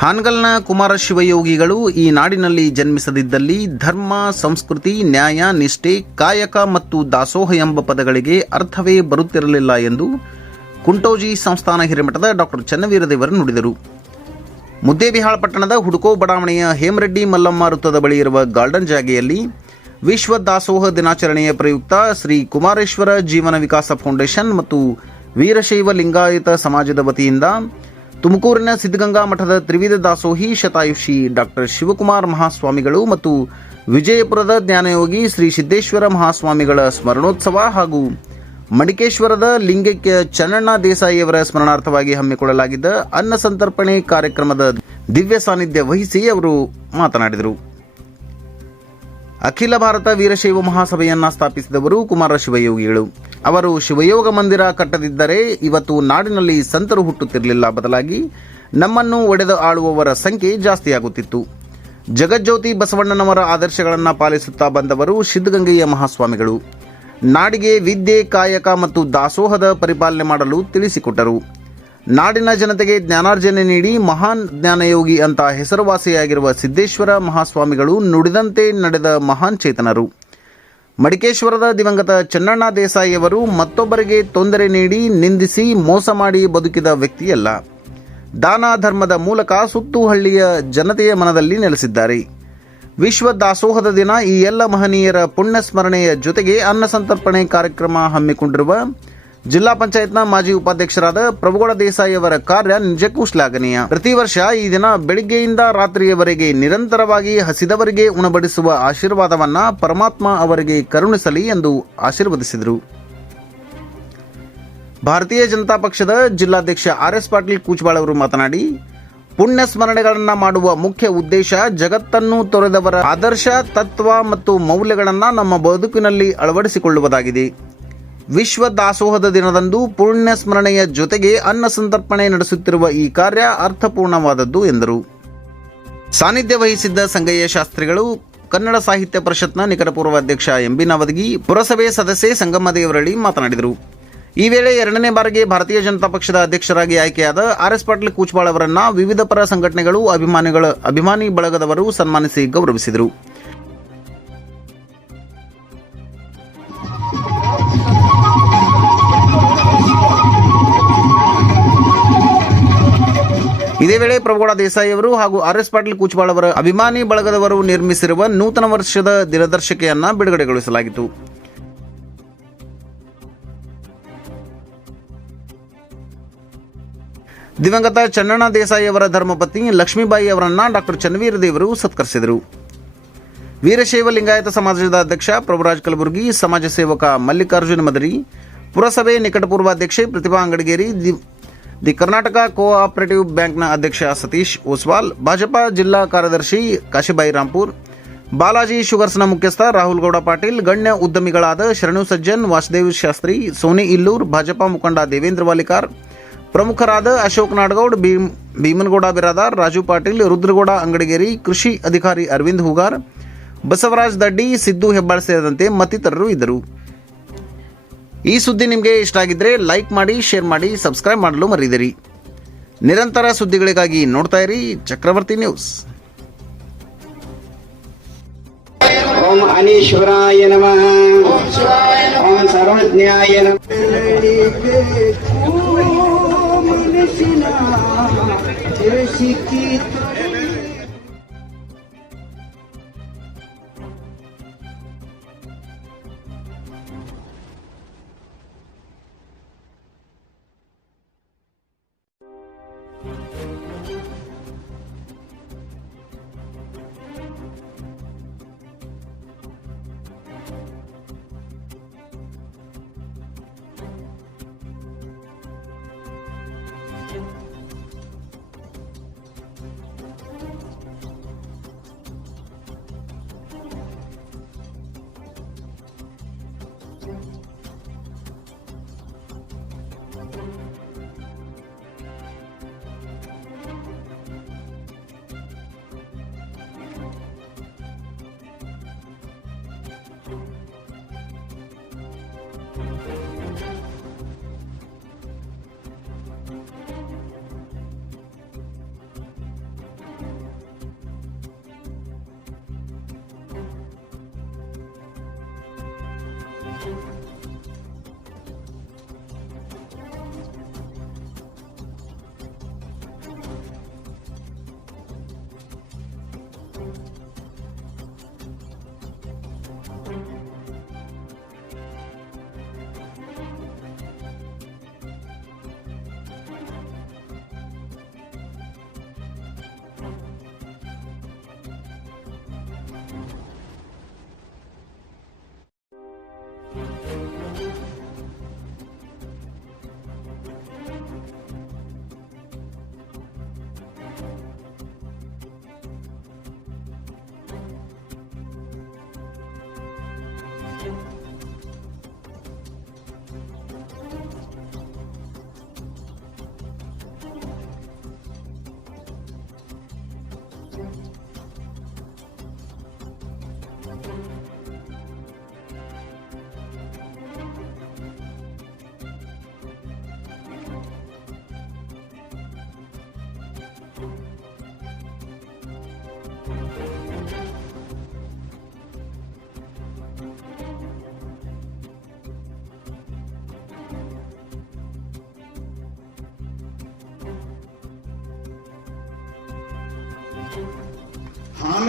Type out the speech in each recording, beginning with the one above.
ಹಾನಗಲ್ನ ಕುಮಾರ ಶಿವಯೋಗಿಗಳು ಈ ನಾಡಿನಲ್ಲಿ ಜನ್ಮಿಸದಿದ್ದಲ್ಲಿ ಧರ್ಮ, ಸಂಸ್ಕೃತಿ, ನ್ಯಾಯ, ನಿಷ್ಠೆ, ಕಾಯಕ ಮತ್ತು ದಾಸೋಹ ಎಂಬ ಪದಗಳಿಗೆ ಅರ್ಥವೇ ಬರುತ್ತಿರಲಿಲ್ಲ ಎಂದು ಕುಂಟೋಜಿ ಸಂಸ್ಥಾನ ಹಿರೇಮಠದ ಡಾಕ್ಟರ್ ಚನ್ನವೀರದೇವರು ನುಡಿದರು. ಮುದ್ದೇಬಿಹಾಳ ಪಟ್ಟಣದ ಹುಡುಕೋ ಬಡಾವಣೆಯ ಹೇಮರೆಡ್ಡಿ ಮಲ್ಲಮ್ಮ ವೃತ್ತದ ಬಳಿ ಇರುವ ಗಾರ್ಡನ್ ಜಾಗೆಯಲ್ಲಿ ವಿಶ್ವ ದಾಸೋಹ ದಿನಾಚರಣೆಯ ಪ್ರಯುಕ್ತ ಶ್ರೀ ಕುಮಾರೇಶ್ವರ ಜೀವನ ವಿಕಾಸ ಫೌಂಡೇಶನ್ ಮತ್ತು ವೀರಶೈವ ಲಿಂಗಾಯತ ಸಮಾಜದ ವತಿಯಿಂದ ತುಮಕೂರಿನ ಸಿದ್ಧಗಂಗಾ ಮಠದ ತ್ರಿವಿಧ ದಾಸೋಹಿ ಶತಾಯುಷಿ ಡಾಕ್ಟರ್ ಶಿವಕುಮಾರ್ ಮಹಾಸ್ವಾಮಿಗಳು ಮತ್ತು ವಿಜಯಪುರದ ಜ್ಞಾನಯೋಗಿ ಶ್ರೀ ಸಿದ್ದೇಶ್ವರ ಮಹಾಸ್ವಾಮಿಗಳ ಸ್ಮರಣೋತ್ಸವ ಹಾಗೂ ಮಡಿಕೇಶ್ವರದ ಲಿಂಗೈಕ್ಯ ಚನ್ನಣ್ಣ ದೇಸಾಯಿಯವರ ಸ್ಮರಣಾರ್ಥವಾಗಿ ಹಮ್ಮಿಕೊಳ್ಳಲಾಗಿದ್ದ ಅನ್ನ ಸಂತರ್ಪಣೆ ಕಾರ್ಯಕ್ರಮದ ದಿವ್ಯ ಸಾನ್ನಿಧ್ಯ ವಹಿಸಿ ಅವರು ಮಾತನಾಡಿದರು. ಅಖಿಲ ಭಾರತ ವೀರಶೈವ ಮಹಾಸಭೆಯನ್ನ ಸ್ಥಾಪಿಸಿದವರು ಕುಮಾರ ಶಿವಯೋಗಿಗಳು. ಅವರು ಶಿವಯೋಗ ಮಂದಿರ ಕಟ್ಟದಿದ್ದರೆ ಇವತ್ತು ನಾಡಿನಲ್ಲಿ ಸಂತರು ಹುಟ್ಟುತ್ತಿರಲಿಲ್ಲ ಬದಲಾಗಿ ನಮ್ಮನ್ನು ಒಡೆದು ಆಳುವವರ ಸಂಖ್ಯೆ ಜಾಸ್ತಿಯಾಗುತ್ತಿತ್ತು. ಜಗಜ್ಯೋತಿ ಬಸವಣ್ಣನವರ ಆದರ್ಶಗಳನ್ನು ಪಾಲಿಸುತ್ತಾ ಬಂದವರು ಸಿದ್ಧಗಂಗೆಯ ಮಹಾಸ್ವಾಮಿಗಳು. ನಾಡಿಗೆ ವಿದ್ಯೆ, ಕಾಯಕ ಮತ್ತು ದಾಸೋಹದ ಪರಿಪಾಲನೆ ಮಾಡಲು ತಿಳಿಸಿಕೊಟ್ಟರು. ನಾಡಿನ ಜನತೆಗೆ ಜ್ಞಾನಾರ್ಜನೆ ನೀಡಿ ಮಹಾನ್ ಜ್ಞಾನಯೋಗಿ ಅಂತ ಹೆಸರುವಾಸಿಯಾಗಿರುವ ಸಿದ್ದೇಶ್ವರ ಮಹಾಸ್ವಾಮಿಗಳು ನುಡಿದಂತೆ ನಡೆದ ಮಹಾನ್ ಚೇತನರು. ಮಡಿಕೇಶ್ವರದ ದಿವಂಗತ ಚನ್ನಣ್ಣ ದೇಸಾಯಿಯವರು ಮತ್ತೊಬ್ಬರಿಗೆ ತೊಂದರೆ ನೀಡಿ ನಿಂದಿಸಿ ಮೋಸ ಮಾಡಿ ಬದುಕಿದ ವ್ಯಕ್ತಿಯಲ್ಲ. ದಾನ ಧರ್ಮದ ಮೂಲಕ ಸುತ್ತುಹಳ್ಳಿಯ ಜನತೆಯ ಮನದಲ್ಲಿ ನೆಲೆಸಿದ್ದಾರೆ. ವಿಶ್ವ ದಾಸೋಹದ ದಿನ ಈ ಎಲ್ಲ ಮಹನೀಯರ ಪುಣ್ಯ ಸ್ಮರಣೆಯ ಜೊತೆಗೆ ಅನ್ನ ಸಂತರ್ಪಣೆ ಕಾರ್ಯಕ್ರಮ ಹಮ್ಮಿಕೊಂಡಿರುವ ಜಿಲ್ಲಾ ಪಂಚಾಯತ್ನ ಮಾಜಿ ಉಪಾಧ್ಯಕ್ಷರಾದ ಪ್ರಭುಗೌಡ ದೇಸಾಯಿ ಅವರ ಕಾರ್ಯ ನಿಜಕ್ಕೂ ಶ್ಲಾಘನೀಯ ಪ್ರತಿ ವರ್ಷ ಈ ದಿನ ಬೆಳಿಗ್ಗೆಯಿಂದ ರಾತ್ರಿಯವರೆಗೆ ನಿರಂತರವಾಗಿ ಹಸಿದವರಿಗೆ ಉಣಬಡಿಸುವ ಆಶೀರ್ವಾದವನ್ನ ಪರಮಾತ್ಮ ಅವರಿಗೆ ಕರುಣಿಸಲಿ ಎಂದು ಆಶೀರ್ವದಿಸಿದರು. ಭಾರತೀಯ ಜನತಾ ಪಕ್ಷದ ಜಿಲ್ಲಾಧ್ಯಕ್ಷ ಆರ್ ಎಸ್ ಪಾಟೀಲ್ ಕೂಚ್ಬಾಳ್ ಅವರು ಮಾತನಾಡಿ, ಪುಣ್ಯ ಸ್ಮರಣೆಗಳನ್ನು ಮಾಡುವ ಮುಖ್ಯ ಉದ್ದೇಶ ಜಗತ್ತನ್ನು ತೊರೆದವರ ಆದರ್ಶ, ತತ್ವ ಮತ್ತು ಮೌಲ್ಯಗಳನ್ನು ನಮ್ಮ ಬದುಕಿನಲ್ಲಿ ಅಳವಡಿಸಿಕೊಳ್ಳುವುದಾಗಿದೆ. ವಿಶ್ವ ದಾಸೋಹದ ದಿನದಂದು ಪುಣ್ಯ ಸ್ಮರಣೆಯ ಜೊತೆಗೆ ಅನ್ನ ಸಂತರ್ಪಣೆ ನಡೆಸುತ್ತಿರುವ ಈ ಕಾರ್ಯ ಅರ್ಥಪೂರ್ಣವಾದದ್ದು, ಎಂದರು. ಸಾನ್ನಿಧ್ಯ ವಹಿಸಿದ್ದ ಸಂಗಯ್ಯ ಶಾಸ್ತ್ರಿಗಳು, ಕನ್ನಡ ಸಾಹಿತ್ಯ ಪರಿಷತ್ನ ನಿಕಟಪೂರ್ವ ಅಧ್ಯಕ್ಷ ಎಂಬಿ ನವದಗಿ, ಪುರಸಭೆ ಸದಸ್ಯೆ ಸಂಗಮ್ಮ ಮಾತನಾಡಿದರು. ಈ ವೇಳೆ ಎರಡನೇ ಬಾರಿಗೆ ಭಾರತೀಯ ಜನತಾ ಪಕ್ಷದ ಅಧ್ಯಕ್ಷರಾಗಿ ಆಯ್ಕೆಯಾದ ಆರ್ ಎಸ್ ಪಾಟೀಲ್ ಕೂಚ್ಬಾಳ್ ಅವರನ್ನ ವಿವಿಧ ಪರ ಸಂಘಟನೆಗಳು, ಅಭಿಮಾನಿಗಳ, ಅಭಿಮಾನಿ ಬಳಗದವರು ಸನ್ಮಾನಿಸಿ ಗೌರವಿಸಿದರು. ಇದೇ ವೇಳೆ ಪ್ರಭುಗೌಡ ದೇಸಾಯಿ ಅವರು ಹಾಗೂ ಆರ್ ಎಸ್ ಪಾಟೀಲ್ ಕೂಚ್ಬಾಳ್ ಅವರ ಅಭಿಮಾನಿ ಬಳಗದವರು ನಿರ್ಮಿಸಿರುವ ನೂತನ ವರ್ಷದ ದಿನದರ್ಶಿಕೆಯನ್ನ ಬಿಡುಗಡೆಗೊಳಿಸಲಾಗಿತ್ತು. ದಿವಂಗತ ಚನ್ನಣ್ಣ ದೇಸಾಯಿ ಅವರ ಧರ್ಮಪತ್ನಿ ಲಕ್ಷ್ಮೀಬಾಯಿ ಅವರನ್ನ ಡಾಕ್ಟರ್ ಚನ್ನವೀರ ದೇವರು ಸತ್ಕರಿಸಿದರು. ವೀರಶೈವ ಲಿಂಗಾಯತ ಸಮಾಜದ ಅಧ್ಯಕ್ಷ ಪ್ರಭುರಾಜ್ ಕಲಬುರ್ಗಿ, ಸಮಾಜ ಸೇವಕ ಮಲ್ಲಿಕಾರ್ಜುನ ಮದರಿ, ಪುರಸಭೆ ನಿಕಟಪೂರ್ವ ಅಧ್ಯಕ್ಷೆ ಪ್ರತಿಭಾ ಅಂಗಡಿಗೇರಿ ದಿ ಕರ್ನಾಟಕ ಕೋಆಪರೇಟಿವ್ ಬ್ಯಾಂಕ್ನ ಅಧ್ಯಕ್ಷ ಸತೀಶ್ ಓಸ್ವಾಲ್ ಭಾಜಪ ಜಿಲ್ಲಾ ಕಾರ್ಯದರ್ಶಿ ಕಾಶಿಬಾಯಿ ರಾಂಪುರ್, ಬಾಲಾಜಿ ಶುಗರ್ಸ್ನ ಮುಖ್ಯಸ್ಥ ರಾಹುಲ್ ಗೌಡ ಪಾಟೀಲ್, ಗಣ್ಯ ಉದ್ಯಮಿಗಳಾದ ಶರಣು ಸಜ್ಜನ್, ವಾಸುದೇವ್ ಶಾಸ್ತ್ರಿ, ಸೋನಿ ಇಲ್ಲೂರ್, ಭಾಜಪಾ ಮುಖಂಡ ದೇವೇಂದ್ರ ವಾಲಿಕಾರ್, ಪ್ರಮುಖರಾದ ಅಶೋಕ್ ನಾಡಗೌಡ್, ಭೀಮ್ ಭೀಮನಗೌಡ ಬಿರಾದಾರ್, ರಾಜು ಪಾಟೀಲ್, ರುದ್ರಗೌಡ ಅಂಗಡಿಗೇರಿ, ಕೃಷಿ ಅಧಿಕಾರಿ ಅರವಿಂದ್ ಹೂಗಾರ್, ಬಸವರಾಜ್ ದಡ್ಡಿ, ಸಿದ್ದು ಹೆಬ್ಬಾಳ್ ಸೇರಿದಂತೆ ಮತ್ತಿತರರು ಇದ್ದರು. ಈ ಸುದ್ದಿ ನಿಮಗೆ ಇಷ್ಟ ಆಗಿದ್ರೆ ಲೈಕ್ ಮಾಡಿ ಶೇರ್ ಮಾಡಿ ಸಬ್ಸ್ಕ್ರೈಬ್ ಮಾಡಲು ಮರೀದಿರಿ. ನಿರಂತರ ಸುದ್ದಿಗಳಿಗಾಗಿ ನೋಡ್ತಾ ಇರಿ ಚಕ್ರವರ್ತಿ ನ್ಯೂಸ್. ಓಂ ಅನೀಶ್ವರಾಯ ನಮಃ. ಓಂ ಸರ್ವಜ್ಞಾಯ ನಮಃ.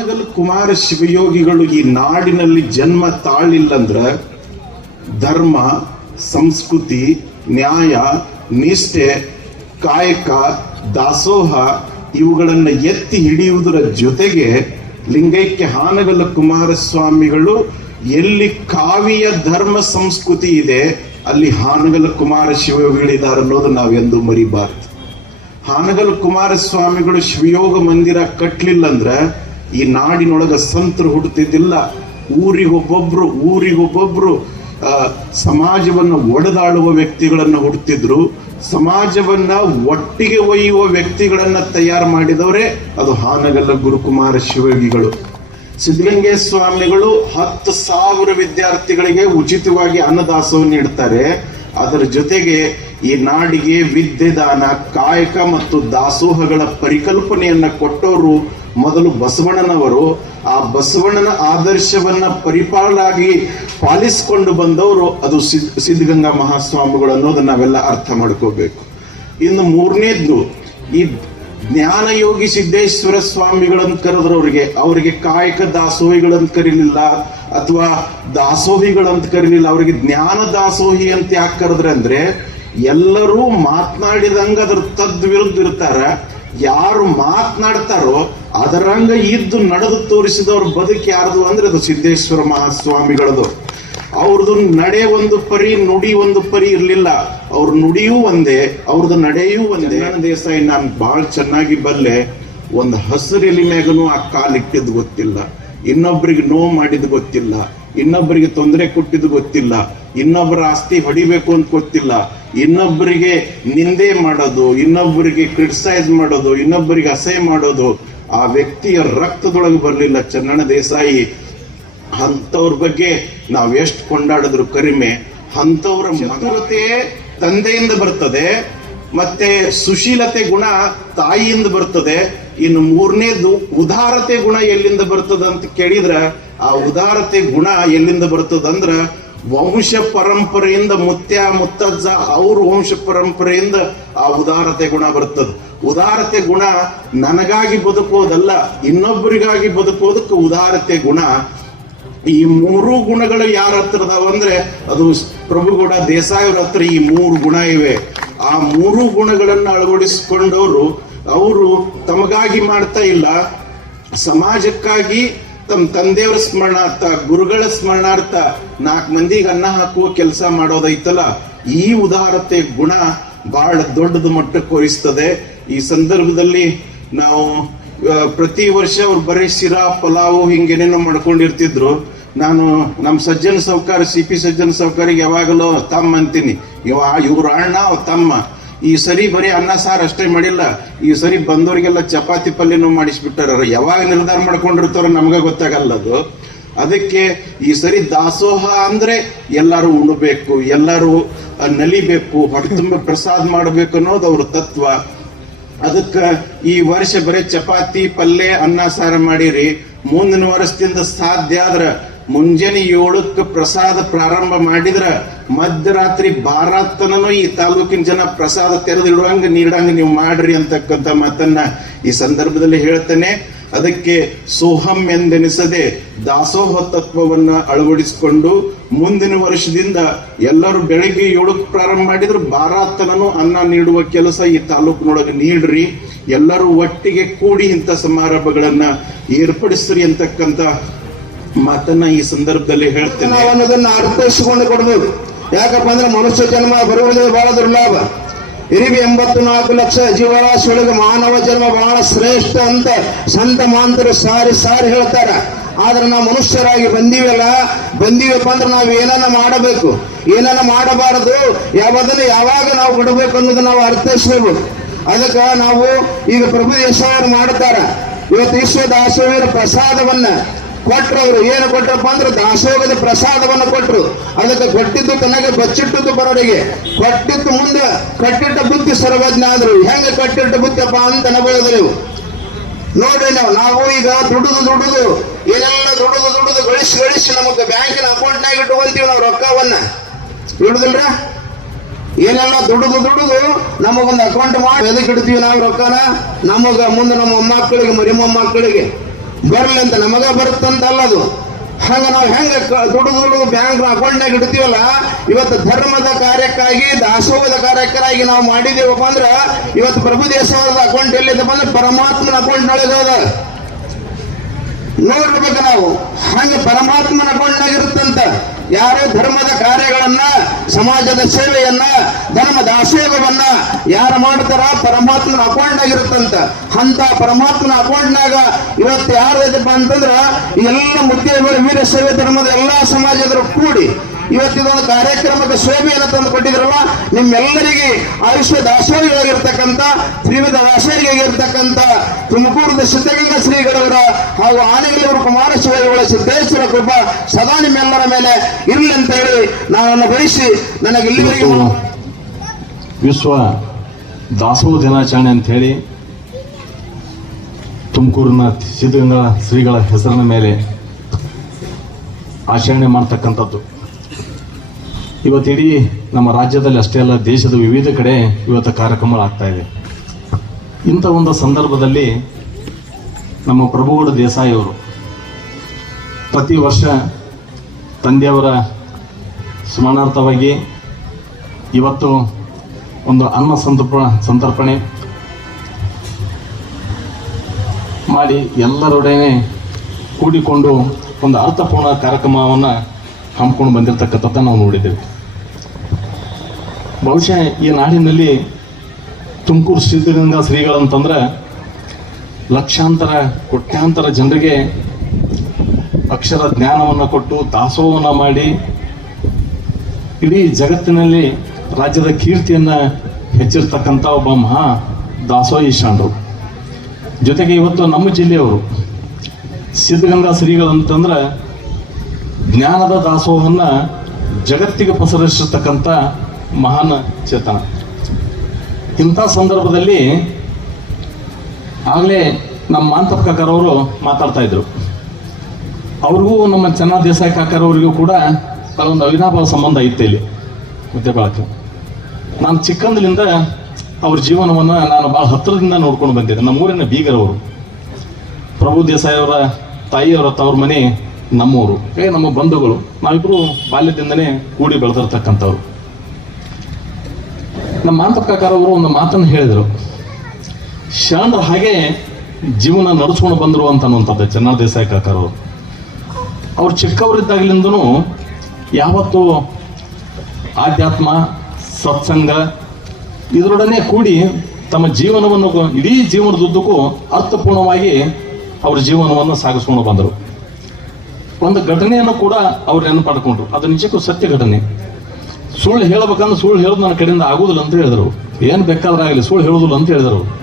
ಹಾನಗಲ್ ಕುಮಾರ ಶಿವಯೋಗಿಗಳು ಈ ನಾಡಿನಲ್ಲಿ ಜನ್ಮ ತಾಳಿಲ್ಲಂದ್ರ ಧರ್ಮ, ಸಂಸ್ಕೃತಿ, ನ್ಯಾಯ, ನಿಷ್ಠೆ, ಕಾಯಕ, ದಾಸೋಹ ಇವುಗಳನ್ನ ಎತ್ತಿ ಹಿಡಿಯುವುದರ ಜೊತೆಗೆ ಲಿಂಗೈಕ್ಯ ಹಾನಗಲ್ಲ ಕುಮಾರಸ್ವಾಮಿಗಳು, ಎಲ್ಲಿ ಕಾವಿಯ ಧರ್ಮ ಸಂಸ್ಕೃತಿ ಇದೆ, ಅಲ್ಲಿ ಹಾನಗಲ ಕುಮಾರ ಶಿವಯೋಗಿಗಳಿದ್ದಾರೆ ಅನ್ನೋದು ನಾವೆಂದೂ ಮರಿಬಾರ್ದು. ಹಾನಗಲ್ ಕುಮಾರಸ್ವಾಮಿಗಳು ಶಿವಯೋಗ ಮಂದಿರ ಕಟ್ಟಲಿಲ್ಲ ಅಂದ್ರ ಈ ನಾಡಿನೊಳಗ ಸಂತರು ಹುಟ್ಟುತ್ತಿದ್ದಿಲ್ಲ. ಊರಿಗೊಬ್ಬೊಬ್ರು ಊರಿಗೊಬ್ಬೊಬ್ರು ಸಮಾಜವನ್ನು ಒಡೆದಾಳುವ ವ್ಯಕ್ತಿಗಳನ್ನ ಸಮಾಜವನ್ನು ಸಮಾಜವನ್ನ ಒಟ್ಟಿಗೆ ಒಯ್ಯುವ ವ್ಯಕ್ತಿಗಳನ್ನು ತಯಾರು ಮಾಡಿದವರೇ ಅದು ಹಾನಗಲ್ಲ ಗುರುಕುಮಾರ ಶಿವಗಿಗಳು. ಸಿದ್ಧಲಿಂಗೇ ಸ್ವಾಮಿಗಳು ಹತ್ತು ಸಾವಿರ ವಿದ್ಯಾರ್ಥಿಗಳಿಗೆ ಉಚಿತವಾಗಿ ಅನ್ನದಾಸೋಹ ನೀಡ್ತಾರೆ. ಅದರ ಜೊತೆಗೆ ಈ ನಾಡಿಗೆ ವಿದ್ಯೆ ದಾನ, ಕಾಯಕ ಮತ್ತು ದಾಸೋಹಗಳ ಪರಿಕಲ್ಪನೆಯನ್ನ ಕೊಟ್ಟವರು ಮೊದಲು ಬಸವಣ್ಣನವರು ಆ ಬಸವಣ್ಣನ ಆದರ್ಶವನ್ನ ಪರಿಪಾಲನಾಗಿ ಪಾಲಿಸಿಕೊಂಡು ಬಂದವರು ಅದು ಸಿದ್, ಸಿದ್ಧಗಂಗಾ ಮಹಾಸ್ವಾಮಿಗಳು ಅನ್ನೋದನ್ನ ನಾವೆಲ್ಲ ಅರ್ಥ ಮಾಡ್ಕೋಬೇಕು. ಇನ್ನು ಮೂರನೇದ್ದು ಈ ಜ್ಞಾನಯೋಗಿ ಸಿದ್ದೇಶ್ವರ ಸ್ವಾಮಿಗಳನ್ನು ಕರೆದ್ರು ಅವರಿಗೆ ಅವರಿಗೆ ಕಾಯಕ ದಾಸೋಹಿಗಳಂತ ಕರೀಲಿಲ್ಲ ಅಥವಾ ದಾಸೋಹಿಗಳಂತ ಕರೀಲಿಲ್ಲ, ಅವರಿಗೆ ಜ್ಞಾನ ದಾಸೋಹಿ ಅಂತ ಯಾಕೆ ಕರೆದ್ರೆ ಅಂದ್ರೆ ಎಲ್ಲರೂ ಮಾತನಾಡಿದಂಗ ಅದ್ರ ತದ್ವಿರುದ್ಧ ಇರ್ತಾರ. ಯಾರು ಮಾತನಾಡ್ತಾರೋ ಅದರಂಗ ಇದ್ದು ನಡೆದು ತೋರಿಸಿದವ್ರ ಬದುಕು ಯಾರ್ದು ಅಂದ್ರೆ ಅದು ಸಿದ್ದೇಶ್ವರ ಮಹಾಸ್ವಾಮಿಗಳದು. ಅವ್ರದ್ದು ನಡೆ ಒಂದು ಪರಿ, ನುಡಿ ಒಂದು ಪರಿ ಇರಲಿಲ್ಲ. ಅವ್ರ ನುಡಿಯೂ ಒಂದೇ ಅವ್ರದ್ದು ನಡೆಯೂ ಒಂದೇ. ದೇಸಾಯಿ ನಾನು ಬಹಳ ಚೆನ್ನಾಗಿ ಬಲ್ಲೆ ಒಂದು ಹಸಿರು ಎಲೆ ಮ್ಯಾಗನು ಆ ಕಾಲ್ ಇಟ್ಟಿದ್ದು ಗೊತ್ತಿಲ್ಲ. ಇನ್ನೊಬ್ರಿಗೆ ನೋವು ಮಾಡಿದ್ದು ಗೊತ್ತಿಲ್ಲ. ಇನ್ನೊಬ್ಬರಿಗೆ ತೊಂದರೆ ಕೊಟ್ಟಿದ್ದು ಗೊತ್ತಿಲ್ಲ. ಇನ್ನೊಬ್ಬರ ಆಸ್ತಿ ಹೊಡಿಬೇಕು ಅಂತ ಗೊತ್ತಿಲ್ಲ. ಇನ್ನೊಬ್ಬರಿಗೆ ನಿಂದೆ ಮಾಡೋದು ಇನ್ನೊಬ್ಬರಿಗೆ ಕ್ರಿಟಿಸೈಸ್ ಮಾಡೋದು ಇನ್ನೊಬ್ಬರಿಗೆ ಅಸಹ್ಯ ಮಾಡೋದು ಆ ವ್ಯಕ್ತಿಯ ರಕ್ತದೊಳಗೆ ಬರಲಿಲ್ಲ ಚನ್ನಣ ದೇಸಾಯಿ, ಅಂಥವ್ರ ಬಗ್ಗೆ ನಾವು ಎಷ್ಟು ಕೊಂಡಾಡಿದ್ರು ಕರಿಮೆ ಅಂಥವ್ರ ಮಧುರತೆ ತಂದೆಯಿಂದ ಬರ್ತದೆ, ಮತ್ತೆ ಸುಶೀಲತೆ ಗುಣ ತಾಯಿಯಿಂದ ಬರ್ತದೆ, ಇನ್ನು ಮೂರನೇದು ಉದಾರತೆ ಗುಣ ಎಲ್ಲಿಂದ ಬರ್ತದ ಅಂತ ಕೇಳಿದ್ರ, ಆ ಉದಾರತೆ ಗುಣ ಎಲ್ಲಿಂದ ಬರ್ತದಂದ್ರ ವಂಶ ಪರಂಪರೆಯಿಂದ ಮುತ್ಯ, ಮುತ್ತಜ್ಜ ಅವ್ರ ವಂಶ ಪರಂಪರೆಯಿಂದ ಆ ಉದಾರತೆ ಗುಣ ಬರ್ತದ. ಉದಾರತೆ ಗುಣ ನನಗಾಗಿ ಬದುಕೋದಲ್ಲ ಇನ್ನೊಬ್ಬರಿಗಾಗಿ ಬದುಕೋದಕ್ಕೆ ಉದಾರತೆ ಗುಣ. ಈ ಮೂರು ಗುಣಗಳು ಯಾರ ಹತ್ರ ಅಂದ್ರೆ, ಅದು ಪ್ರಭುಗೌಡ ದೇಸಾಯವ್ರ ಹತ್ರ ಈ ಮೂರು ಗುಣ ಇವೆ. ಆ ಮೂರು ಗುಣಗಳನ್ನು ಅಳವಡಿಸಿಕೊಂಡವರು, ಅವರು ತಮಗಾಗಿ ಮಾಡ್ತಾ ಇಲ್ಲ. ಸಮಾಜಕ್ಕಾಗಿ ತಮ್ಮ ತಂದೆಯವರ ಸ್ಮರಣಾರ್ಥ, ಗುರುಗಳ ಸ್ಮರಣಾರ್ಥ ನಾಲ್ಕು ಮಂದಿಗೆ ಅನ್ನ ಹಾಕುವ ಕೆಲಸ ಮಾಡೋದೈತಲ್ಲ, ಈ ಉದಾರತೆ ಗುಣ ಬಹಳ ದೊಡ್ಡದು ಮಟ್ಟಕ್ಕೆ ವಹಿಸ್ತದೆ ಈ ಸಂದರ್ಭದಲ್ಲಿ ನಾವು ಪ್ರತಿ ವರ್ಷ ಅವ್ರು ಬರೀ ಶಿರಾ, ಪಲಾವು ಹಿಂಗೇನೇನೋ ಮಾಡ್ಕೊಂಡಿರ್ತಿದ್ರು. ನಾನು ನಮ್ಮ ಸಜ್ಜನ ಸಾವುಕಾರ ಸಿ ಪಿ ಸಜ್ಜನ ಸಾವುಕಾರಿಗೆ ಯಾವಾಗಲೂ ತಮ್ಮ ಅಂತೀನಿ. ಇವ, ಇವ್ರ ಅಣ್ಣ ತಮ್ಮ. ಈ ಸರಿ ಬರೀ ಅನ್ನ, ಸಾರು ಅಷ್ಟೇ ಮಾಡಿಲ್ಲ. ಈ ಸರಿ ಬಂದವರಿಗೆಲ್ಲ ಚಪಾತಿ ಪಲ್ಯನೂ ಮಾಡಿಸ್ಬಿಟ್ಟಾರ. ಯಾವಾಗ ನಿರ್ಧಾರ ಮಾಡ್ಕೊಂಡಿರ್ತಾರೋ ನಮ್ಗೆ ಗೊತ್ತಾಗಲ್ಲ ಅದು. ಅದಕ್ಕೆ ಈ ಸರಿ ದಾಸೋಹ ಅಂದ್ರೆ ಎಲ್ಲರೂ ಉಣಬೇಕು, ಎಲ್ಲರೂ ನಲಿಬೇಕು, ಹೊಟ್ಟೆ ಪ್ರಸಾದ ಮಾಡಬೇಕು ಅನ್ನೋದು ಅವ್ರ ತತ್ವ. ಅದಕ್ಕ ಈ ವರ್ಷ ಬರೀ ಚಪಾತಿ, ಪಲ್ಯ, ಅನ್ನ, ಸಾರ ಮಾಡಿರಿ. ಮುಂದಿನ ವರ್ಷದಿಂದ ಸಾಧ್ಯ ಆದ್ರ ಮುಂಜಾನೆ ಏಳಕ್ಕೆ ಪ್ರಸಾದ ಪ್ರಾರಂಭ ಮಾಡಿದ್ರ ಮಧ್ಯರಾತ್ರಿ ಬಾರಾತನೂ ಈ ತಾಲೂಕಿನ ಜನ ಪ್ರಸಾದ ತೆರೆದಿಡುವಂಗ ನೀಡಂಗ ನೀವು ಮಾಡ್ರಿ ಅಂತಕ್ಕಂಥ ಮಾತನ್ನ ಈ ಸಂದರ್ಭದಲ್ಲಿ ಹೇಳ್ತೇನೆ. ಅದಕ್ಕೆ ಸೋಹಂ ಎಂದೆನಿಸದೆ ದಾಸೋಹ ತತ್ವವನ್ನ ಅಳವಡಿಸಿಕೊಂಡು ಮುಂದಿನ ವರ್ಷದಿಂದ ಎಲ್ಲರೂ ಬೆಳಿಗ್ಗೆ ಏಳಕ್ಕೆ ಪ್ರಾರಂಭ ಮಾಡಿದ್ರು ಬಾರಾತನನು ಅನ್ನ ನೀಡುವ ಕೆಲಸ ಈ ತಾಲೂಕಿನೊಳಗೆ ನೀಡ್ರಿ. ಎಲ್ಲರೂ ಒಟ್ಟಿಗೆ ಕೂಡಿ ಇಂಥ ಸಮಾರಂಭಗಳನ್ನ ಏರ್ಪಡಿಸ್ರಿ ಅಂತಕ್ಕಂಥ ಮಾತನ್ನ ಈ ಸಂದರ್ಭದಲ್ಲಿ ಹೇಳ್ತೇನೆ. ಅನ್ನೋದನ್ನ ಅರ್ಥೈಸಿಕೊಂಡು ಕೊಡ್ಬೇಕು. ಯಾಕಪ್ಪ ಅಂದ್ರೆ ಮನುಷ್ಯ ಜನ್ಮ ಬರುವುದೇ ಬಹಳ ದುರ್ಲಾಭ. ಇರಿವಿ ಎಂಬತ್ತು ನಾಲ್ಕು ಲಕ್ಷ ಜೀವರಾಶಿ ಒಳಗೆ ಮಾನವ ಜನ್ಮ ಬಹಳ ಶ್ರೇಷ್ಠ ಅಂತ ಸಂತ ಮಾಂತರು ಸಾರಿ ಸಾರಿ ಹೇಳ್ತಾರ. ಆದ್ರೆ ನಾವು ಮನುಷ್ಯರಾಗಿ ಬಂದೀವಲ್ಲ, ಬಂದೀವಪ್ಪ ಅಂದ್ರೆ ನಾವು ಏನನ್ನ ಮಾಡಬೇಕು? ಏನನ್ನ ಮಾಡಬಾರದು? ಯಾವಾಗ ಯಾವಾಗ ನಾವು ಬಿಡಬೇಕು ಅನ್ನೋದನ್ನ ನಾವು ಅರ್ಥೈಸಬೇಕು. ಅದಕ್ಕೆ ನಾವು ಈಗ ಪ್ರಭು ಯಶವರು ಮಾಡ್ತಾರ. ಇವತ್ತು ಈಶ್ವರ ದಾಸೋಹರ ಪ್ರಸಾದವನ್ನ ಕೊಟ್ರು ಅವರು ಏನು ಕೊಟ್ರಪ್ಪ ಅಂದ್ರೆ ದಾಸೋಗದ ಪ್ರಸಾದವನ್ನು ಕೊಟ್ರು. ಅದಕ್ಕೆ ಕೊಟ್ಟಿದ್ದು ತನಗೆ ಬಚ್ಚಿಟ್ಟದ್ದು ಬರೋರಿಗೆ. ಕೊಟ್ಟಿದ್ದು ಮುಂದೆ ಕಟ್ಟಿಟ್ಟ ಬುದ್ಧಿ ಸರ್ವಜ್ಞ ಆದ್ರು. ಹೆಂಗ ಕಟ್ಟಿಟ್ಟ ಬುದ್ಧಪ್ಪ ಅಂತ ಇವು ನೋಡ್ರಿ ನಾವು ನಾವು ಈಗ ದುಡಿದು ದುಡಿದು, ಏನೆಲ್ಲ ದುಡಿದು ದುಡಿದು ಗಳಿಸಿ ಗಳಿಸಿ ನಮಗೆ ಬ್ಯಾಂಕಿನ ಅಕೌಂಟ್ನಾಗ ಇಟ್ಕೊಂತೀವಿ ನಾವು ರೊಕ್ಕವನ್ನ. ದುಡಿದಿಲ್ರ ಏನೆಲ್ಲ ದುಡಿದು ದುಡಿದು ನಮಗೊಂದು ಅಕೌಂಟ್ ಮಾಡಿ ಎದಕ್ಕೆ ಇಡ್ತೀವಿ ನಾವು ರೊಕ್ಕನ? ನಮಗ ಮುಂದೆ ನಮ್ಮ ಮಕ್ಕಳಿಗೆ ಮರಿ ಮೊಮ್ಮಕ್ಕಳಿಗೆ ಬರ್ಲಿ ಅಂತ ನಮಗ ಬರುತ್ತಂತಲ್ಲ ಅದು ಹಂಗ ನಾವು ಹೆಂಗ ದುಡ್ಡು ಬ್ಯಾಂಕ್ ಅಕೌಂಟ್ನಾಗ ಇಡ್ತೀವಲ್ಲ, ಇವತ್ತು ಧರ್ಮದ ಕಾರ್ಯಕ್ಕಾಗಿ, ದಾಸೋಹದ ಕಾರ್ಯಕ್ಕಾಗಿ ನಾವು ಮಾಡಿದೇವಪ್ಪ ಅಂದ್ರ, ಇವತ್ತು ಪ್ರಭು ದೇಶವಾದ ಅಕೌಂಟ್ ಎಲ್ಲಿದ್ದಪ್ಪ ಅಂದ್ರೆ ಪರಮಾತ್ಮನ ಅಕೌಂಟ್ ನಡೆದ ನೋಡ್ಬೇಕು ನಾವು, ಹಂಗ ಪರಮಾತ್ಮನ ಅಕೌಂಟ್ನಾಗ ಇರುತ್ತಂತ. ಯಾರು ಧರ್ಮದ ಕಾರ್ಯಗಳನ್ನ, ಸಮಾಜದ ಸೇವೆಯನ್ನ ಧರ್ಮ ದಾಸೋಹವನ್ನ ಯಾರು ಮಾಡ್ತಾರ ಪರಮಾತ್ಮನ ಅಕೌಂಟ್ ಆಗಿರುತ್ತಂತ, ಅಂತ ಪರಮಾತ್ಮನ ಅಕೌಂಟ್ನಾಗ ಇವತ್ತು ಯಾರು ಇದಪ್ಪ ಅಂತಂದ್ರ ಎಲ್ಲ ಮುಖ್ಯ ವೀರ ಸೇವೆ ಧರ್ಮದ ಎಲ್ಲಾ ಸಮಾಜದರು ಕೂಡಿ ಇವತ್ತಿದೊಂದು ಕಾರ್ಯಕ್ರಮಕ್ಕೆ ಶೋಭೆಯನ್ನು ತಂದು ಕೊಟ್ಟಿದ್ರಲ್ಲ, ನಿಮ್ಮೆಲ್ಲರಿಗೆ ಆಯುಷ್ಯ ದಾಸೋಹಿಯಾಗಿರ್ತಕ್ಕಂಥ ತ್ರಿವಿಧ ದಾಸೋಹಿಯಾಗಿರ್ತಕ್ಕಂಥ ತುಮಕೂರಿನ ಸಿದ್ಧಗಂಗಾ ಶ್ರೀಗಳವರ ಹಾಗೂ ಆನೆಗಳೂರು ಕುಮಾರಸ್ವಾಮಿಗಳ ಸಿದ್ದೇಶ್ವರ ಕೃಪಾ ಸದಾ ನಿಮ್ಮೆಲ್ಲರ ಮೇಲೆ ಇರಲಿ ಅಂತ ಹೇಳಿ ನಾನು ಬಯಸಿ ನನಗೆ ಇಲ್ಲಿವರೆಗೆ ವಿಶ್ವ ದಾಸೋಹ ದಿನಾಚರಣೆ ಅಂತ ಹೇಳಿ ತುಮಕೂರಿನ ಸಿದ್ಧಗಂಗಾ ಶ್ರೀಗಳ ಹೆಸರಿನ ಮೇಲೆ ಆಚರಣೆ ಮಾಡ್ತಕ್ಕಂಥದ್ದು. ಇವತ್ತು ಇಡೀ ನಮ್ಮ ರಾಜ್ಯದಲ್ಲಿ ಅಷ್ಟೇ ಅಲ್ಲ, ದೇಶದ ವಿವಿಧ ಕಡೆ ಇವತ್ತು ಕಾರ್ಯಕ್ರಮಗಳಾಗ್ತಾ ಇದೆ. ಇಂಥ ಒಂದು ಸಂದರ್ಭದಲ್ಲಿ ನಮ್ಮ ಪ್ರಭುಗಳು ದೇಸಾಯಿ ಅವರು ಪ್ರತಿ ವರ್ಷ ತಂದೆಯವರ ಸ್ಮರಣಾರ್ಥವಾಗಿ ಇವತ್ತು ಒಂದು ಅನ್ನ ಸಂತರ್ಪ, ಸಂತರ್ಪಣೆ ಮಾಡಿ ಎಲ್ಲರೊಡನೆ ಕೂಡಿಕೊಂಡು ಒಂದು ಅರ್ಥಪೂರ್ಣ ಕಾರ್ಯಕ್ರಮವನ್ನು ಹಮ್ಮಿಕೊಂಡು ಬಂದಿರತಕ್ಕಂಥದ್ದನ್ನು ನಾವು ನೋಡಿದ್ದೇವೆ. ಬಹುಶಃ ಈ ನಾಡಿನಲ್ಲಿ ತುಮಕೂರು ಸಿದ್ಧಗಂಗಾ ಶ್ರೀಗಳಂತಂದ್ರೆ ಲಕ್ಷಾಂತರ, ಕೋಟ್ಯಾಂತರ ಜನರಿಗೆ ಅಕ್ಷರ ಜ್ಞಾನವನ್ನು ಕೊಟ್ಟು ದಾಸೋಹವನ್ನು ಮಾಡಿ ಇಡೀ ಜಗತ್ತಿನಲ್ಲಿ ರಾಜ್ಯದ ಕೀರ್ತಿಯನ್ನ ಹೆಚ್ಚಿರ್ತಕ್ಕಂಥ ಒಬ್ಬ ಮಹಾ ದಾಸೋಹ ಈಶಾಂಡ್ರು ಜೊತೆಗೆ ಇವತ್ತು ನಮ್ಮ ಜಿಲ್ಲೆಯವರು ಸಿದ್ಧಗಂಗಾ ಶ್ರೀಗಳಂತಂದ್ರೆ ಜ್ಞಾನದ ದಾಸೋಹವನ್ನು ಜಗತ್ತಿಗೆ ಪಸರಿಸಿರ್ತಕ್ಕಂಥ ಮಹಾನ್ ಚೇತನ. ಇಂಥ ಸಂದರ್ಭದಲ್ಲಿ ಆಗಲೇ ನಮ್ಮ ಮಾಂತಪ್ಪ ಕಾಕರವರು ಮಾತಾಡ್ತಾ ಇದ್ರು. ಅವ್ರಿಗೂ ನಮ್ಮ ಚೆನ್ನ ದೇಸಾಯಿ ಕಾಕರವರಿಗೂ ಕೂಡ ಕೆಲವೊಂದು ಅವಿನಾಭಾವ ಸಂಬಂಧ ಇತ್ತು ಇಲ್ಲಿ ಮುದ್ದೆ ಬಳಕೆ ನಾನು ಚಿಕ್ಕಂದಿನಿಂದ ಅವ್ರ ಜೀವನವನ್ನು ನಾನು ಭಾಳ ಹತ್ತಿರದಿಂದ ನೋಡ್ಕೊಂಡು ಬಂದಿದ್ದೆ. ನಮ್ಮ ಊರಿನ ಬೀಗರವರು. ಪ್ರಭು ದೇಸಾಯಿ ಅವರ ತಾಯಿಯವರ ತವ್ರ ಮನೆ ನಮ್ಮೂರು. ಏ, ನಮ್ಮ ಬಂಧುಗಳು. ನಾವಿಬ್ಬರು ಬಾಲ್ಯದಿಂದನೇ ಕೂಡಿ ಬೆಳೆದಿರ್ತಕ್ಕಂಥವ್ರು. ನಮ್ಮ ಮಾಂತಪ್ಪ ಅವರು ಒಂದು ಮಾತನ್ನು ಹೇಳಿದರು. ಶರಣರ ಹಾಗೆ ಜೀವನ ನಡೆಸ್ಕೊಂಡು ಬಂದರು ಅಂತ ಅನ್ನುವಂಥದ್ದು ಚೆನ್ನ ದೇಸಾಯಿ ಕಾಕಾರವರು ಅವ್ರು ಚಿಕ್ಕವರಿದ್ದಾಗಲಿಂದನೂ ಯಾವತ್ತೂ ಆಧ್ಯಾತ್ಮ, ಸತ್ಸಂಗ ಇದರೊಡನೆ ಕೂಡಿ ತಮ್ಮ ಜೀವನವನ್ನು ಇಡೀ ಜೀವನದುದ್ದಕ್ಕೂ ಅರ್ಥಪೂರ್ಣವಾಗಿ ಅವ್ರ ಜೀವನವನ್ನು ಸಾಗಿಸ್ಕೊಂಡು ಬಂದರು. ಒಂದು ಘಟನೆಯನ್ನು ಕೂಡ ಅವ್ರು ನೆನಪಾಡ್ಕೊಂಡ್ರು. ಅದು ನಿಜಕ್ಕೂ ಸತ್ಯ ಘಟನೆ. ಸುಳ್ಳು ಹೇಳ್ಬೇಕಂದ್ರೆ ಸುಳ್ಳು ಹೇಳೋದು ನನ್ನ ಕಡೆಯಿಂದ ಆಗುದಿಲ್ಲ ಅಂತ ಹೇಳಿದರು. ಏನು ಬೇಕಾದ್ರೆ ಆಗಲಿ, ಸುಳ್ಳು ಹೇಳುದಿಲ್ಲ ಅಂತ ಹೇಳಿದರು.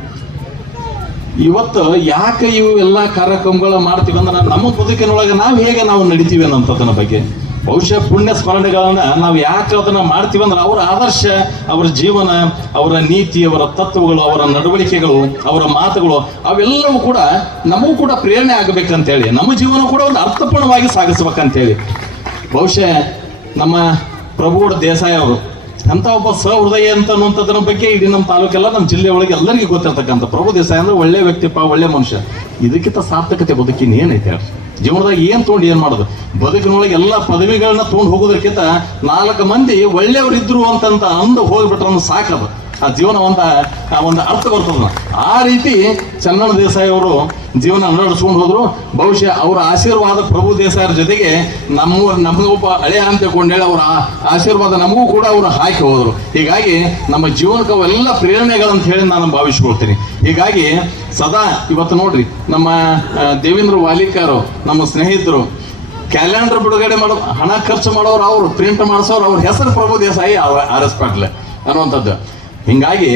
ಇವತ್ತು ಯಾಕೆ ಇವು ಎಲ್ಲ ಕಾರ್ಯಕ್ರಮಗಳ ಮಾಡ್ತೀವಿ ಅಂದ್ರೆ ನಮ್ಮ ಬದುಕಿನೊಳಗೆ ನಾವು ಹೇಗೆ ನಾವು ನಡಿತೀವಿ ಅನ್ನೋಂಥದ್ದನ್ನ ಬಗ್ಗೆ. ಬಹುಶಃ ಪುಣ್ಯ ಸ್ಮರಣೆಗಳನ್ನ ನಾವು ಯಾಕೆ ಅದನ್ನ ಮಾಡ್ತೀವಿ ಅಂದ್ರೆ ಅವರ ಆದರ್ಶ, ಅವರ ಜೀವನ, ಅವರ ನೀತಿ, ಅವರ ತತ್ವಗಳು, ಅವರ ನಡವಳಿಕೆಗಳು, ಅವರ ಮಾತುಗಳು, ಅವೆಲ್ಲವೂ ಕೂಡ ನಮಗೂ ಕೂಡ ಪ್ರೇರಣೆ ಆಗಬೇಕಂತೇಳಿ, ನಮ್ಮ ಜೀವನ ಕೂಡ ಒಂದು ಅರ್ಥಪೂರ್ಣವಾಗಿ ಸಾಗಿಸ್ಬೇಕಂತೇಳಿ. ಬಹುಶಃ ನಮ್ಮ ಪ್ರಭುಗೌಡ ದೇಸಾಯಿ ಅವರು. ಅಂತ ಒಬ್ಬ ಸಹೃದಯ ಅಂತ ಅನ್ನುವಂಥದ್ರ ಬಗ್ಗೆ ಇಡೀ ನಮ್ಮ ತಾಲೂಕೆಲ್ಲ, ನಮ್ಮ ಜಿಲ್ಲೆ ಒಳಗೆ ಎಲ್ಲರಿಗೂ ಗೊತ್ತಿರ್ತಕ್ಕಂಥ ಪ್ರಭು ದೇಸಾಯಿ ಅಂದ್ರೆ ಒಳ್ಳೆ ವ್ಯಕ್ತಿಪ್ಪ, ಒಳ್ಳೆ ಮನುಷ್ಯ. ಇದಕ್ಕಿಂತ ಸಾರ್ಥಕತೆ ಬದುಕಿನ ಏನೈತೆ ಅವ್ರು ಜೀವನದಾಗ ಏನು ತೊಗೊಂಡು ಏನು ಮಾಡೋದು? ಬದುಕಿನೊಳಗೆ ಎಲ್ಲ ಪದವಿಗಳನ್ನ ತೊಗೊಂಡು ಹೋಗೋದಕ್ಕಿಂತ ನಾಲ್ಕು ಮಂದಿ ಒಳ್ಳೆಯವರಿದ್ರು ಅಂತಂತ ಅಂದು ಹೋಗ್ಬಿಟ್ರೆ ಸಾಕದು. ಆ ಜೀವನ ಒಂದ, ಆ ಒಂದು ಅರ್ಥ ಬರ್ತದ ಆ ರೀತಿ ಚನ್ನಣ್ಣ ದೇಸಾಯಿ ಅವರು ಜೀವನ ನಡೆಸ್ಕೊಂಡು ಹೋದ್ರು. ಬಹುಶಃ ಅವರ ಆಶೀರ್ವಾದ ಪ್ರಭು ದೇಸಾಯರ ಜೊತೆಗೆ ನಮ್ಮ ನಮಗೊಬ್ಬ ಹಳೆಯ ಅಂತ ಕೊಂಡೇಳಿ ಅವರ ಆಶೀರ್ವಾದ ನಮಗೂ ಕೂಡ ಅವರು ಹಾಕಿ ಹೋದರು. ಹೀಗಾಗಿ ನಮ್ಮ ಜೀವನಕ್ಕೆ ಅವೆಲ್ಲ ಪ್ರೇರಣೆಗಳಂತ ಹೇಳಿ ನಾನು ಭಾವಿಸ್ಕೊಳ್ತೀನಿ. ಹೀಗಾಗಿ ಸದಾ ಇವತ್ತು ನೋಡ್ರಿ, ನಮ್ಮ ದೇವೇಂದ್ರ ವಾಲಿಕಾರು, ನಮ್ಮ ಸ್ನೇಹಿತರು, ಕ್ಯಾಲೆಂಡರ್ ಬಿಡುಗಡೆ ಮಾಡೋ, ಹಣ ಖರ್ಚು ಮಾಡೋರು ಅವರು, ಪ್ರಿಂಟ್ ಮಾಡಿಸೋರು ಅವ್ರ ಹೆಸರು ಪ್ರಭು ದೇಸಾಯಿ ಆರ್ ಎಸ್ ಪಾಟ್ಲೆ ಅನ್ನುವಂಥದ್ದು. ಹಿಂಗಾಗಿ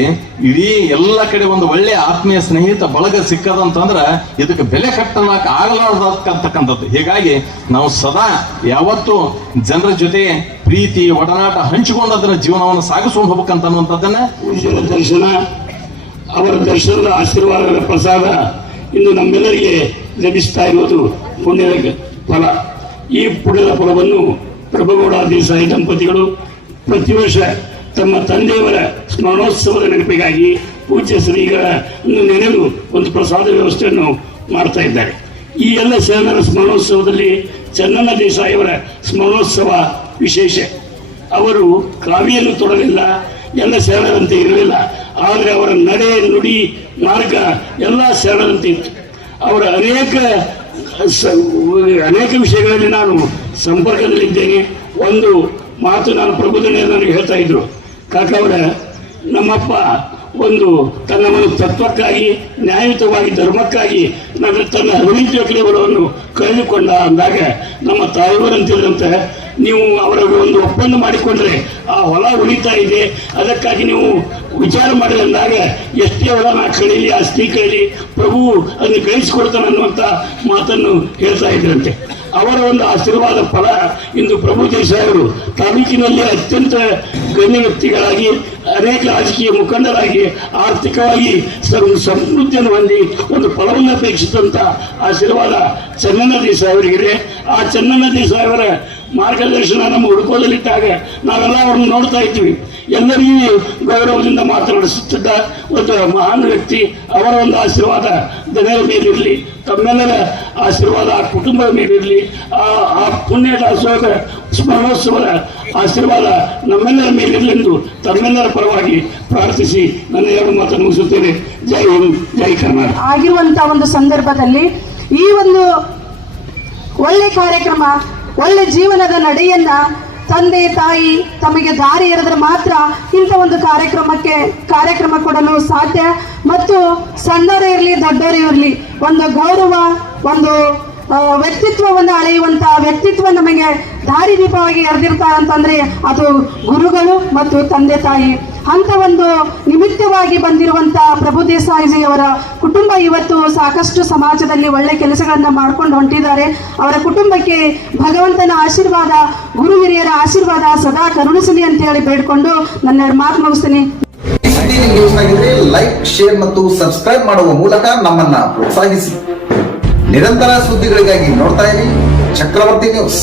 ಇಡೀ ಎಲ್ಲ ಕಡೆ ಒಂದು ಒಳ್ಳೆ ಆತ್ಮೀಯ ಸ್ನೇಹಿತ ಬಳಗ ಸಿಕ್ಕದಂತಂದ್ರೆ ಇದಕ್ಕೆ ಬೆಲೆ ಕಟ್ಟಲಾಕ ಆಗಲಾರ್ದಕ್ಕಂತಕ್ಕಂಥದ್ದು. ಹೀಗಾಗಿ ನಾವು ಸದಾ ಯಾವತ್ತು ಜನರ ಜೊತೆ ಪ್ರೀತಿ, ಒಡನಾಟ ಹಂಚಿಕೊಂಡು ಅದನ್ನ ಜೀವನವನ್ನು ಸಾಗಿಸ್ಕೊಂಡು ಹೋಗ್ಬೇಕಂತ ಅನ್ನುವಂಥದ್ದನ್ನ ದರ್ಶನ, ಅವರ ದರ್ಶನದ ಆಶೀರ್ವಾದದ ಪ್ರಸಾದ ಇಂದು ನಮ್ಮೆಲ್ಲರಿಗೆ ಲಭಿಸ್ತಾ ಇರುವುದು ಪುಣ್ಯದ ಫಲ. ಈ ಪುಣ್ಯದ ಫಲವನ್ನು ಪ್ರಭುಗೌಡ ದೇಸಾಯಿ ದಂಪತಿಗಳು ಪ್ರತಿ ವರ್ಷ ತಮ್ಮ ತಂದೆಯವರ ಸ್ಮರಣೋತ್ಸವದ ನೆನಪಿಗಾಗಿ ಪೂಜ್ಯ ಶ್ರೀಗಳ ನೆನೆದು ಒಂದು ಪ್ರಸಾದ ವ್ಯವಸ್ಥೆಯನ್ನು ಮಾಡ್ತಾ ಇದ್ದಾರೆ. ಈ ಎಲ್ಲ ಶರಣರ ಸ್ಮರಣೋತ್ಸವದಲ್ಲಿ ಚನ್ನನ ದೇಸಾಯಿಯವರ ಸ್ಮರಣೋತ್ಸವ ವಿಶೇಷ. ಅವರು ಕಾವಿಯನ್ನು ತೊಡಲಿಲ್ಲ, ಎಲ್ಲ ಶರಣರಂತೆ ಇರಲಿಲ್ಲ, ಆದರೆ ಅವರ ನಡೆ, ನುಡಿ, ಮಾರ್ಗ ಎಲ್ಲ ಶರಣರಂತೆ ಇತ್ತು. ಅವರ ಅನೇಕ ಅನೇಕ ವಿಷಯಗಳಲ್ಲಿ ನಾನು ಸಂಪರ್ಕದಲ್ಲಿದ್ದೇನೆ. ಒಂದು ಮಾತು ನಾನು ಪ್ರಬುದ್ಧನೇ ನನಗೆ ಹೇಳ್ತಾ ಇದ್ರು. ಕಾಕವರ ನಮ್ಮಪ್ಪ ಒಂದು ತನ್ನ ಮನ ತತ್ವಕ್ಕಾಗಿ, ನ್ಯಾಯಯುತವಾಗಿ, ಧರ್ಮಕ್ಕಾಗಿ ನನ್ನ ತನ್ನ ಅವಿನೀತಿ ಬಲವನ್ನು ಕಳೆದುಕೊಂಡ ಅಂದಾಗ ನಮ್ಮ ತಾಯಿಯವರಂತಿದ್ದಂತೆ ನೀವು ಅವರ ಒಂದು ಒಪ್ಪಂದ ಮಾಡಿಕೊಂಡ್ರೆ ಆ ಹೊಲ ಉಳಿತಾ ಇದೆ. ಅದಕ್ಕಾಗಿ ನೀವು ವಿಚಾರ ಮಾಡಿದೆ ಅಂದಾಗ, ಎಷ್ಟೇ ಹೊಲ ನಾ ಕಳೀಲಿ, ಆಸ್ತಿ ಕಳೀಲಿ, ಪ್ರಭು ಅದನ್ನು ಕಳಿಸಿಕೊಡ್ತಾನೆ ಅನ್ನುವಂಥ ಮಾತನ್ನು ಹೇಳ್ತಾ ಇದ್ರಂತೆ. ಅವರ ಒಂದು ಆಶೀರ್ವಾದ ಫಲ ಇಂದು ಪ್ರಭು ದೇಸಾಯಿಯವರು ತಾಲೂಕಿನಲ್ಲಿ ಅತ್ಯಂತ ಗಣ್ಯ ವ್ಯಕ್ತಿಗಳಾಗಿ ಅನೇಕ ರಾಜಕೀಯ ಮುಖಂಡರಾಗಿ ಆರ್ಥಿಕವಾಗಿ ಸರ್ವ ಸಮೃದ್ಧಿಯನ್ನು ಹೊಂದಿ ಒಂದು ಫಲವನ್ನು ಅಪೇಕ್ಷಿಸಿದಂಥ ಆಶೀರ್ವಾದ ಚನ್ನಣ್ಣ ಸಾಹೇಬರಿಗೆ. ಆ ಚನ್ನಣ್ಣ ಸಾಹೇಬರ ಮಾರ್ಗದರ್ಶನ ನಮ್ಮ ಹುಡುಕೋದಲ್ಲಿಟ್ಟಾಗ ನಾವೆಲ್ಲ ಅವ್ರನ್ನ ನೋಡ್ತಾ ಇದ್ವಿ. ಎಲ್ಲರಿಗೂ ಗೌರವದಿಂದ ಮಾತನಾಡಿಸುತ್ತಿದ್ದ ಒಂದು ಮಹಾನ್ ವ್ಯಕ್ತಿ, ಅವರ ಒಂದು ಆಶೀರ್ವಾದ ದನರ ಮೇಲಿರಲಿ, ತಮ್ಮೆಲ್ಲರ ಆಶೀರ್ವಾದ ಆ ಕುಟುಂಬದ ಮೇಲಿರಲಿ, ಆ ಆ ಪುಣ್ಯ ಅಶೋಕ ಸ್ಮರಣೋತ್ಸವದ ಆಶೀರ್ವಾದ ನಮ್ಮೆಲ್ಲರ ಮೇಲಿರಲಿ ಎಂದು ತಮ್ಮೆಲ್ಲರ ಪರವಾಗಿ ಪ್ರಾರ್ಥಿಸಿ ನನ್ನ ಎರಡು ಮಾತನ್ನು ಮುಗಿಸುತ್ತೇನೆ. ಜೈ ಹಿಂದ್, ಜೈ ಕರ್ನಾಟಕ. ಆಗಿರುವಂತಹ ಒಂದು ಸಂದರ್ಭದಲ್ಲಿ ಈ ಒಂದು ಒಳ್ಳೆ ಕಾರ್ಯಕ್ರಮ ಒಳ್ಳೆ ಜೀವನದ ನಡೆಯನ್ನ ತಂದೆ, ತಾಯಿ ತಮಗೆ ದಾರಿ ಎರೆದ್ರೆ ಮಾತ್ರ ಇಂಥ ಒಂದು ಕಾರ್ಯಕ್ರಮಕ್ಕೆ ಕಾರ್ಯಕ್ರಮ ಕೊಡಲು ಸಾಧ್ಯ. ಮತ್ತು ಸಣ್ಣರೇ ಇರಲಿ, ದೊಡ್ಡವರೇ ಇರಲಿ, ಒಂದು ಗೌರವ, ಒಂದು ವ್ಯಕ್ತಿತ್ವವನ್ನು ಅಳೆಯುವಂತ ವ್ಯಕ್ತಿತ್ವ ನಮಗೆ ದಾರಿ ದೀಪವಾಗಿ ಎರೆದಿರ್ತಾರೆ ಅಂತಂದ್ರೆ ಅದು ಗುರುಗಳು ಮತ್ತು ತಂದೆ, ತಾಯಿ. ಅಂತ ಒಂದು ನಿಮಿತ್ತವಾಗಿ ಬಂದಿರುವಂತ ಪ್ರಭು ದೇಸಾಯಿಜಿ ಅವರ ಕುಟುಂಬ ಇವತ್ತು ಸಾಕಷ್ಟು ಸಮಾಜದಲ್ಲಿ ಒಳ್ಳೆ ಕೆಲಸಗಳನ್ನ ಮಾಡ್ಕೊಂಡು ಹೊಂಟಿದ್ದಾರೆ. ಅವರ ಕುಟುಂಬಕ್ಕೆ ಭಗವಂತನ ಆಶೀರ್ವಾದ, ಗುರು ಹಿರಿಯರ ಆಶೀರ್ವಾದ ಸದಾ ಕರುಣಿಸಲಿ ಅಂತ ಹೇಳಿ ಬೇಡ್ಕೊಂಡು ನನ್ನ ಮಾತು ಮುಗಿಸ್ತೀನಿ. ಲೈಕ್ ಶೇರ್ ಮತ್ತು ಸಬ್ಸ್ಕ್ರೈಬ್ ಮಾಡುವ ಮೂಲಕ ನಮ್ಮನ್ನ ಪ್ರೋತ್ಸಾಹಿಸಿ. ನಿರಂತರ ಸುದ್ದಿಗಳಿಗಾಗಿ ನೋಡ್ತಾ ಇರಿ. ಚಕ್ರವರ್ತಿ ನ್ಯೂಸ್.